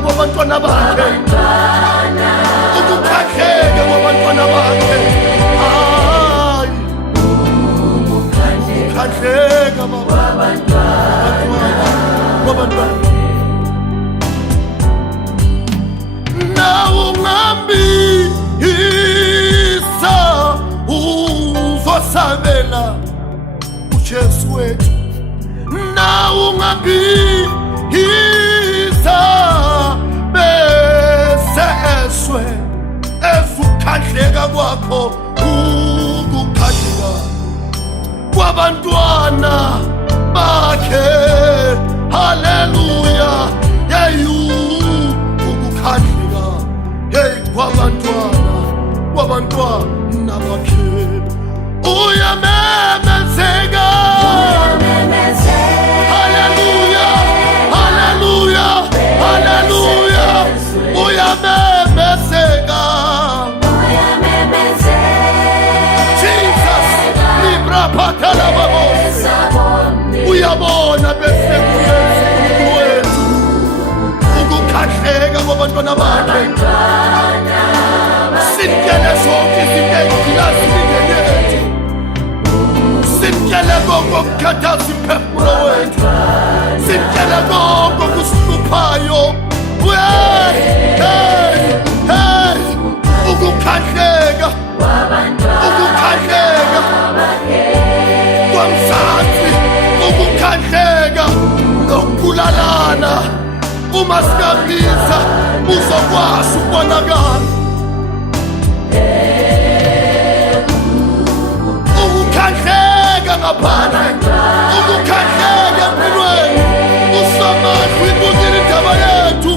kwabantwana bakhe, ukukhahleka kwabantwana bakhe, hayi ukukhahleka kwabantwana. Na ungambisa uzosabela uJesu wethu, na ungambisa bese eswe ezukhahleka kwakho, ukukhahleka kwabantwana bakhe, haleluya, yeyu ukukhahleka, hey kwabantwana bakhe, uyamemezeka, haleluya, haleluya, haleluya, uyamemezeka, Jesus, libra patala babos, uyabona bese kuyesu wethu, ukukhahleka kwabantwana bakhe, simkele sonke izinto ezilazilingene ethu, simkele konke okukhathaza imphefumulo wethu, simkele konke okusihluphayo, ukukhahleka, ukukhahleka kwamzansi, ukukhahleka nokubulalana, uma singabiza uzokwazi ukubonakala, ukukhahleka ngaphandle, ukukhahleka empilweni, usamandla uyibukile indaba yethu,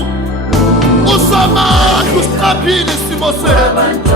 usamandla usiqaphile isimo sethu.